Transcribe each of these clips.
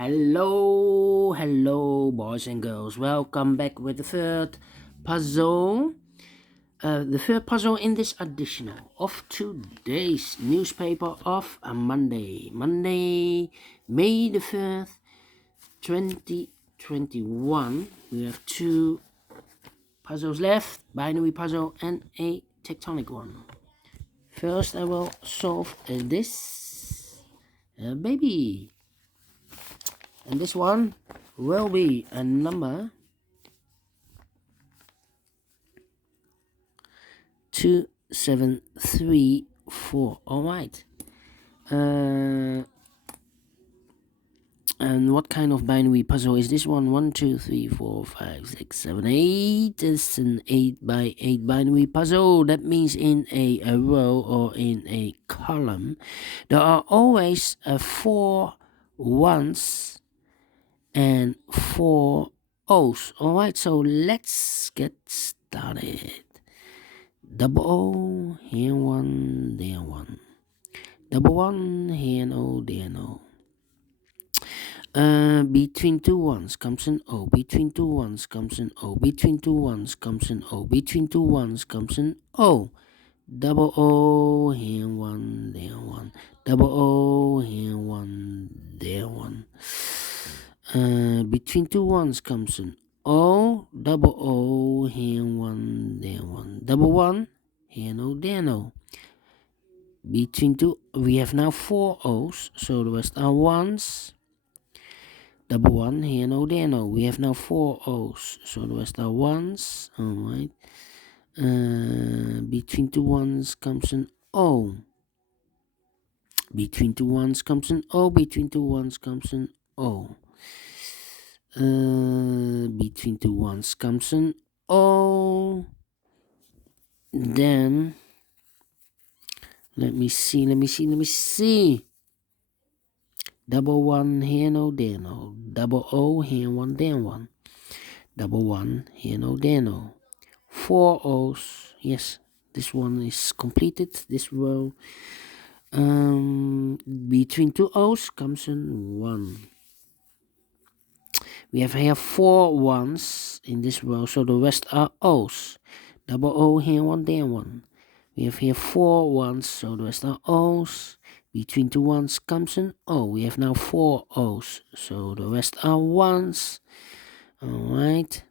Hello, boys and girls. Welcome back with the third puzzle. The third puzzle in this edition of today's newspaper of Monday, May the 3rd, 2021. We have two puzzles left, binary puzzle and a tectonic one. First, I will solve this baby. And this one will be a number 2734. Alright. And what kind of binary puzzle is this one? 1, 2, 3, 4, 5, 6, 7, 8. It's an 8 by 8 binary puzzle. That means in a row or in a column, there are always 4 ones and 4 O's. Alright, so let's get started. Double O, here one, there one. Double one, here an O, there an O. Between two ones comes an O. Between two ones comes an O. Between two ones comes an O. Between two ones comes an O. Double O, here one, there one. Double O, here one, there one. Between two ones comes an O. Double O, here one, there one. Double one, here no, there no. Between two, we have now 4 O's, so the rest are ones. Double one, here no, there no. We have now 4 O's, so the rest are ones. Alright. Between two ones comes an O. Between two ones comes an O. Between two ones comes an O. Between two ones comes an O. Then let me see. Double one, here no, there no. Double O, here one, there one. Double one, here no, there no. 4 O's. Yes, this one is completed, this row. Between 2 O's comes an 1. We have here 4 ones in this row, so the rest are O's. Double O, here one, there one. We have here 4 ones, so the rest are O's. Between two ones comes an O. We have now 4 O's, so the rest are ones. Alright.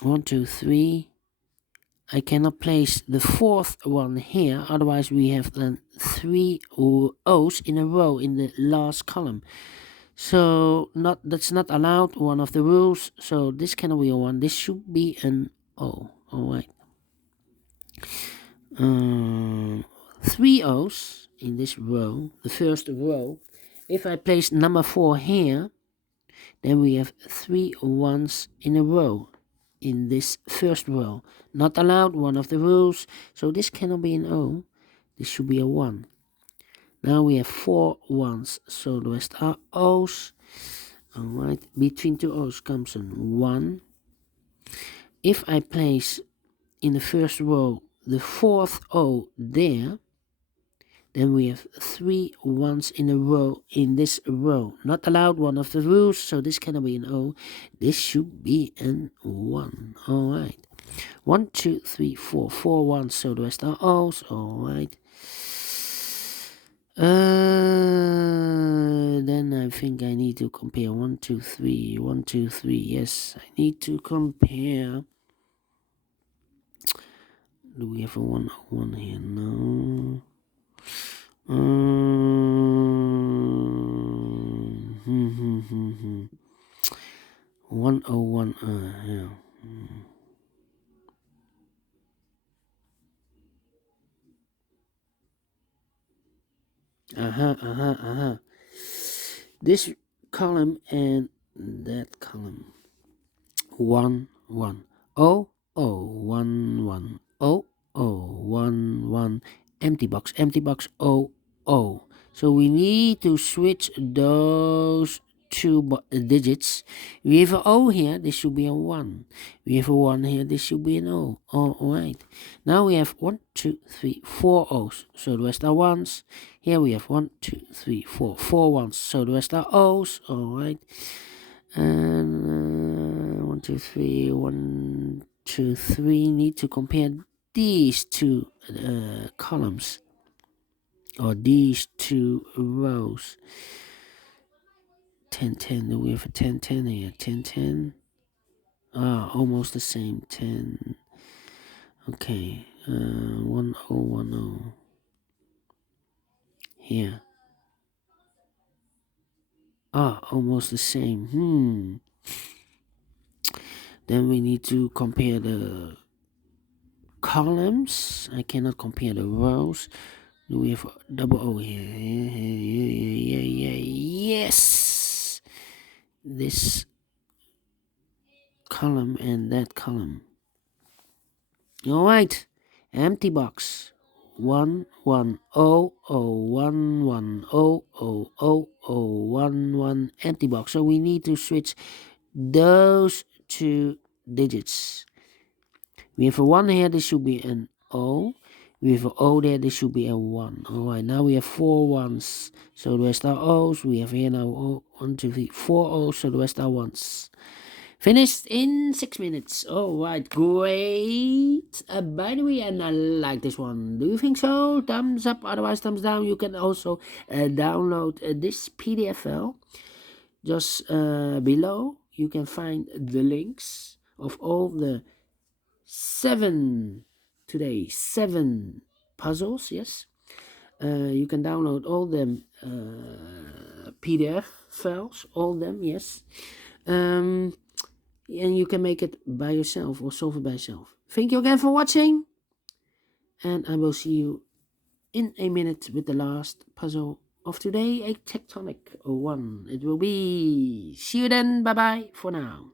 1, 2, 3. I cannot place the 4th one here, otherwise we have then 3 O's in a row in the last column. So that's not allowed, one of the rules. So this cannot be a 1. This should be an O. Alright. 3 O's in this row, the first row. If I place number 4 here, then we have 3 ones in a row in this first row. Not allowed, one of the rules. So this cannot be an O. This should be a 1. Now we have 4 ones, so the rest are O's. Alright, between 2 O's comes an 1. If I place in the first row the 4th O there, then we have 3 ones in a row in this row. Not allowed, one of the rules, so this cannot be an O. This should be an 1. Alright. 1, 2, 3, 4. 4 ones, so the rest are O's. Alright. Then I think I need to compare 1, 2, 3. 1, 2, 3. Yes, I need to compare. Do we have a 101 here? No. 101. Yeah. This column and that column. 1, 1. O, O, 1, 1. O, O, 1, 1. Empty box, O, O. So we need to switch those two digits. We have an O here, this should be a 1. We have a 1 here, this should be an O. Alright. Now we have 1, 2, 3, 4 O's. So the rest are 1s. Here we have 1, 2, 3, 4. 4 1s. So the rest are O's. Alright. And 1, 2, 3, 1, 2, 3. Need to compare these two columns. Or these two rows. 10, 10. Do we have a 10, 10 here? 10, 10. Almost the same. 10. Okay. 1, 0, 1, 0. Here. Almost the same. Then we need to compare the columns. I cannot compare the rows. Do we have a double O here? Yes. This column and that column. Alright. Empty box. 1 1 0 0 1 1 0 0 0 0 1 1 empty box. So we need to switch those two digits. We have a 1 here, this should be an O. We have an O there, this should be a 1. Alright, now we have 4 1s. So the rest are O's. We have here now 1, 2, 3, 4 O's. So the rest are 1s. Finished in 6 minutes. Alright, great. By the way, and I like this one. Do you think so? Thumbs up, otherwise thumbs down. You can also download this PDF file. Just below, you can find the links of all the 7 puzzles. Yes. You can download all them PDF files, all them. Yes. And you can make it by yourself or solve it by yourself. Thank you again for watching, and I will see you in a minute with the last puzzle of today, a tectonic one. It will be. See you then. Bye bye for now.